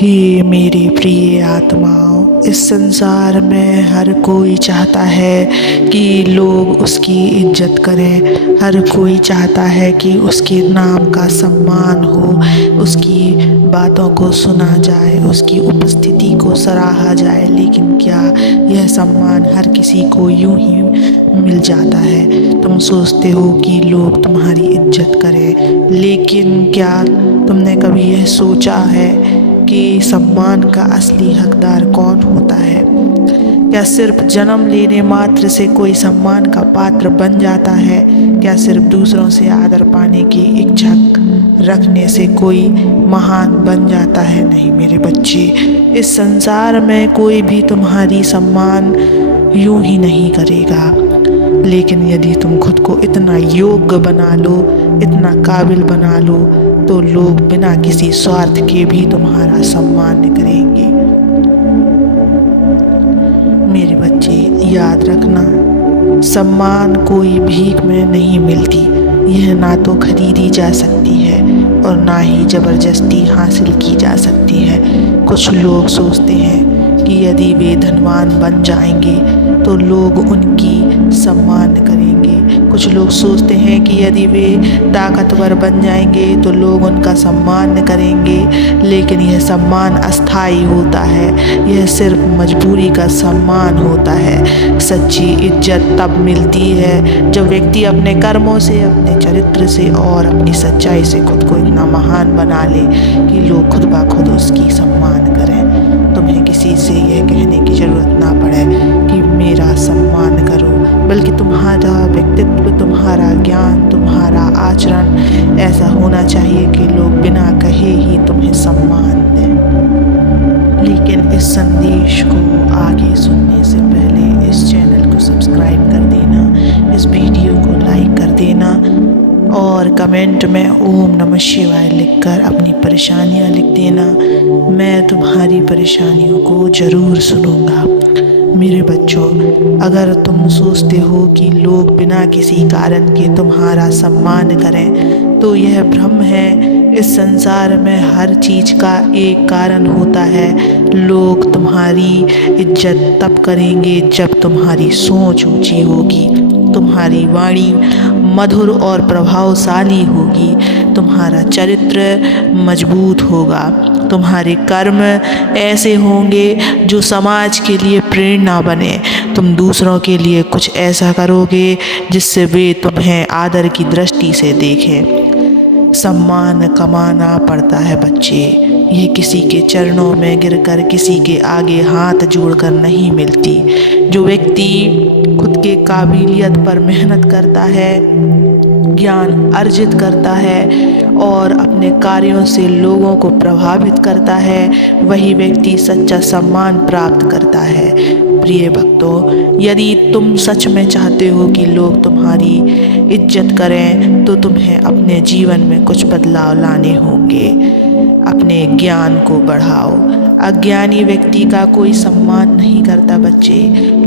हे मेरी प्रिय आत्माओं, इस संसार में हर कोई चाहता है कि लोग उसकी इज्जत करें। हर कोई चाहता है कि उसके नाम का सम्मान हो, उसकी बातों को सुना जाए, उसकी उपस्थिति को सराहा जाए। लेकिन क्या यह सम्मान हर किसी को यूं ही मिल जाता है? तुम सोचते हो कि लोग तुम्हारी इज्जत करें, लेकिन क्या तुमने कभी यह सोचा है कि सम्मान का असली हकदार कौन होता है? क्या सिर्फ जन्म लेने मात्र से कोई सम्मान का पात्र बन जाता है? क्या सिर्फ दूसरों से आदर पाने की इच्छा रखने से कोई महान बन जाता है? नहीं मेरे बच्चे, इस संसार में कोई भी तुम्हारी सम्मान यूं ही नहीं करेगा। लेकिन यदि तुम खुद को इतना योग्य बना लो, इतना काबिल बना लो, तो लोग बिना किसी स्वार्थ के भी तुम्हारा सम्मान करेंगे। मेरे बच्चे, याद रखना, सम्मान कोई भीख में नहीं मिलती। यह ना तो खरीदी जा सकती है और ना ही जबरदस्ती हासिल की जा सकती है। कुछ लोग सोचते हैं कि यदि वे धनवान बन जाएंगे तो लोग उनकी सम्मान करेंगे। कुछ लोग सोचते हैं कि यदि वे ताकतवर बन जाएंगे तो लोग उनका सम्मान करेंगे। लेकिन यह सम्मान अस्थायी होता है, यह सिर्फ मजबूरी का सम्मान होता है। सच्ची इज्जत तब मिलती है जब व्यक्ति अपने कर्मों से, अपने चरित्र से और अपनी सच्चाई से खुद को इतना महान बना ले कि लोग खुद ब खुद उसकी सम्मान करें। तुम्हें किसी से यह कहने की ज़रूरत ना पड़े कि मेरा सम्मान करो, बल्कि तुम्हारा व्यक्तित्व, तुम्हारा ज्ञान, तुम्हारा आचरण ऐसा होना चाहिए कि लोग बिना कहे ही तुम्हें सम्मान दें। लेकिन इस संदेश को आगे सुनने से पहले इस चैनल को सब्सक्राइब कर देना, इस वीडियो को लाइक कर देना और कमेंट में ओम नमः शिवाय लिखकर अपनी परेशानियां लिख देना। मैं तुम्हारी परेशानियों को ज़रूर सुनूंगा। मेरे बच्चों, अगर तुम सोचते हो कि लोग बिना किसी कारण के तुम्हारा सम्मान करें तो यह भ्रम है। इस संसार में हर चीज़ का एक कारण होता है। लोग तुम्हारी इज्जत तब करेंगे जब तुम्हारी सोच ऊंची होगी, तुम्हारी वाणी मधुर और प्रभावशाली होगी, तुम्हारा चरित्र मजबूत होगा, तुम्हारे कर्म ऐसे होंगे जो समाज के लिए प्रेरणा बने। तुम दूसरों के लिए कुछ ऐसा करोगे जिससे वे तुम्हें आदर की दृष्टि से देखें। सम्मान कमाना पड़ता है बच्चे, यह किसी के चरणों में गिरकर, किसी के आगे हाथ जोड़कर नहीं मिलती। जो व्यक्ति खुद के काबिलियत पर मेहनत करता है, ज्ञान अर्जित करता है और अपने कार्यों से लोगों को प्रभावित करता है, वही व्यक्ति सच्चा सम्मान प्राप्त करता है। प्रिय भक्तों, यदि तुम सच में चाहते हो कि लोग तुम्हारी इज्जत करें तो तुम्हें अपने जीवन में कुछ बदलाव लाने होंगे। अपने ज्ञान को बढ़ाओ। अज्ञानी व्यक्ति का कोई सम्मान नहीं करता बच्चे।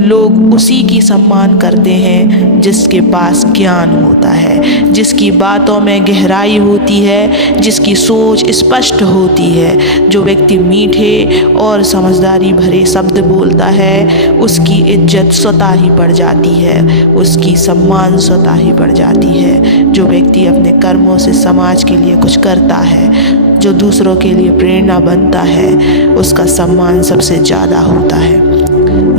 लोग उसी की सम्मान करते हैं जिसके पास ज्ञान होता है, जिसकी बातों में गहराई होती है, जिसकी सोच स्पष्ट होती है। जो व्यक्ति मीठे और समझदारी भरे शब्द बोलता है उसकी इज्जत स्वतः ही बढ़ जाती है, उसकी सम्मान स्वतः ही बढ़ जाती है। जो व्यक्ति अपने कर्मों से समाज के लिए कुछ करता है, जो दूसरों के लिए प्रेरणा बनता है, उसका सम्मान सबसे ज़्यादा होता है।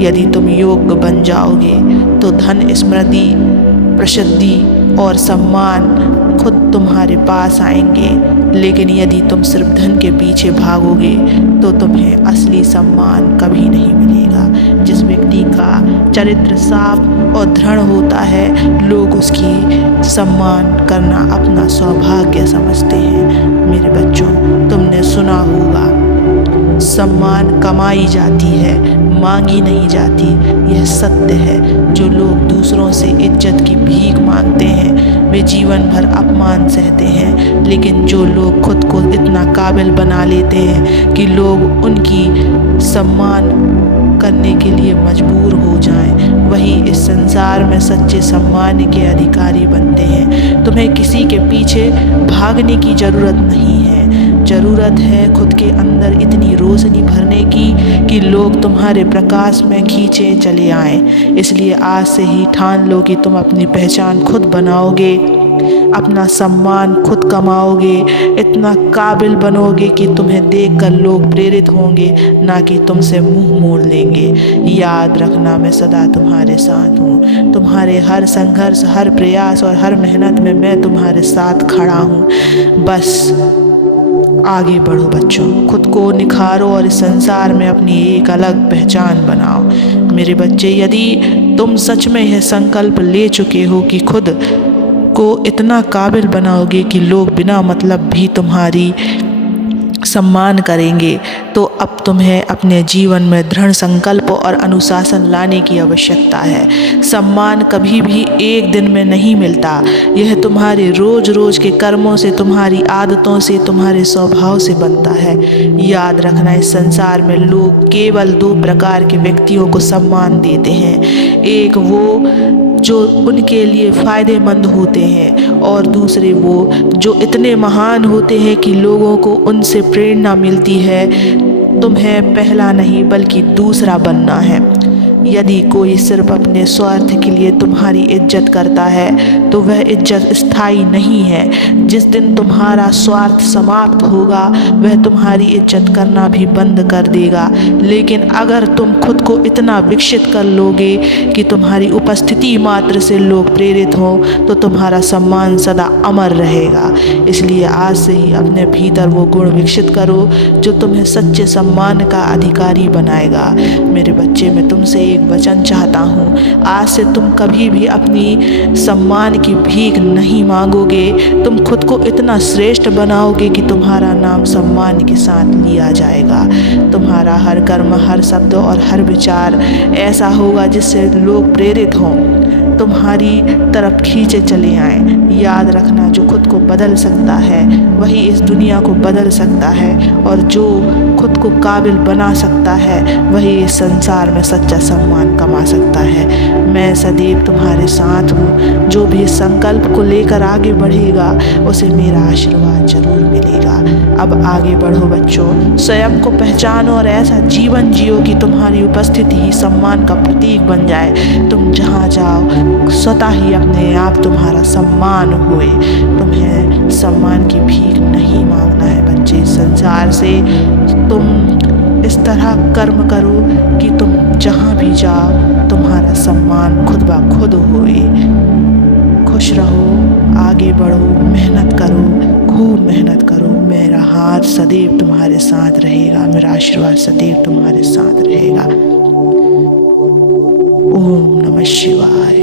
यदि तुम योग्य बन जाओगे तो धन, स्मृति, प्रसिद्धि और सम्मान खुद तुम्हारे पास आएंगे। लेकिन यदि तुम सिर्फ धन के पीछे भागोगे तो तुम्हें असली सम्मान कभी नहीं मिलेगा। जिस व्यक्ति का चरित्र साफ और दृढ़ होता है, लोग उसकी सम्मान करना अपना सौभाग्य समझते हैं। मेरे बच्चों, तुमने सुना होगा, सम्मान कमाई जाती है, मांगी नहीं जाती। यह सत्य है। जो लोग दूसरों से इज्जत की भीख मांगते हैं वे जीवन भर अपमान सहते हैं। लेकिन जो लोग खुद को इतना काबिल बना लेते हैं कि लोग उनकी सम्मान करने के लिए मजबूर हो जाएं, वही इस संसार में सच्चे सम्मान के अधिकारी बनते हैं। तुम्हें किसी के पीछे भागने की ज़रूरत नहीं है। ज़रूरत है खुद के अंदर इतनी रोशनी भरने की कि लोग तुम्हारे प्रकाश में खींचे चले आएं। इसलिए आज से ही ठान लो कि तुम अपनी पहचान खुद बनाओगे, अपना सम्मान खुद कमाओगे, इतना काबिल बनोगे कि तुम्हें देखकर लोग प्रेरित होंगे, ना कि तुमसे मुंह मोड़ लेंगे। याद रखना, मैं सदा तुम्हारे साथ हूँ। तुम्हारे हर संघर्ष, हर प्रयास और हर मेहनत में मैं तुम्हारे साथ खड़ा हूँ। बस आगे बढ़ो बच्चों, खुद को निखारो और इस संसार में अपनी एक अलग पहचान बनाओ। मेरे बच्चे, यदि तुम सच में यह संकल्प ले चुके हो कि खुद को इतना काबिल बनाओगे कि लोग बिना मतलब भी तुम्हारी सम्मान करेंगे, तो अब तुम्हें अपने जीवन में दृढ़ संकल्प और अनुशासन लाने की आवश्यकता है। सम्मान कभी भी एक दिन में नहीं मिलता, यह तुम्हारे रोज रोज के कर्मों से, तुम्हारी आदतों से, तुम्हारे स्वभाव से बनता है। याद रखना, इस संसार में लोग केवल दो प्रकार के व्यक्तियों को सम्मान देते हैं। एक वो जो उनके लिए फ़ायदेमंद होते हैं, और दूसरे वो जो इतने महान होते हैं कि लोगों को उनसे प्रेरणा मिलती है। तुम्हें पहला नहीं बल्कि दूसरा बनना है। यदि कोई सिर्फ अपने स्वार्थ के लिए तुम्हारी इज्जत करता है तो वह इज्जत स्थायी नहीं है। जिस दिन तुम्हारा स्वार्थ समाप्त होगा वह तुम्हारी इज्जत करना भी बंद कर देगा। लेकिन अगर तुम खुद को इतना विकसित कर लोगे कि तुम्हारी उपस्थिति मात्र से लोग प्रेरित हों, तो तुम्हारा सम्मान सदा अमर रहेगा। इसलिए आज से ही अपने भीतर वो गुण विकसित करो जो तुम्हें सच्चे सम्मान का अधिकारी बनाएगा। मेरे बच्चे, मैं तुमसे एक वचन चाहता हूँ, आज से तुम कभी भी अपनी सम्मान की भीख नहीं मांगोगे। तुम खुद को इतना श्रेष्ठ बनाओगे कि तुम्हारा नाम सम्मान के साथ लिया जाएगा। तुम्हारा हर कर्म, हर शब्द और हर विचार ऐसा होगा जिससे लोग प्रेरित हों, तुम्हारी तरफ खींचे चले आएं। याद रखना, जो खुद को बदल सकता है वही इस दुनिया को बदल सकता है, और जो खुद को काबिल बना सकता है वही इस संसार में सच्चा सम्मान कमा सकता है। मैं सदैव तुम्हारे साथ हूँ। जो भी इस संकल्प को लेकर आगे बढ़ेगा उसे मेरा आशीर्वाद जरूर मिलेगा। अब आगे बढ़ो बच्चों, स्वयं को पहचानो और ऐसा जीवन जियो कि तुम्हारी उपस्थिति ही सम्मान का प्रतीक बन जाए। तुम जहाँ जाओ स्वतः ही अपने आप तुम्हारा सम्मान हुए। तुम्हें सम्मान की भीख नहीं मांगना है बच्चे। संसार से तुम इस तरह कर्म करो कि तुम जहाँ भी जाओ तुम्हारा सम्मान खुद ब खुद होए। खुश रहो, आगे बढ़ो, मेहनत करो, खूब मेहनत करो। मेरा हाथ सदैव तुम्हारे साथ रहेगा, मेरा आशीर्वाद सदैव तुम्हारे साथ रहेगा। ओम नमः शिवाय।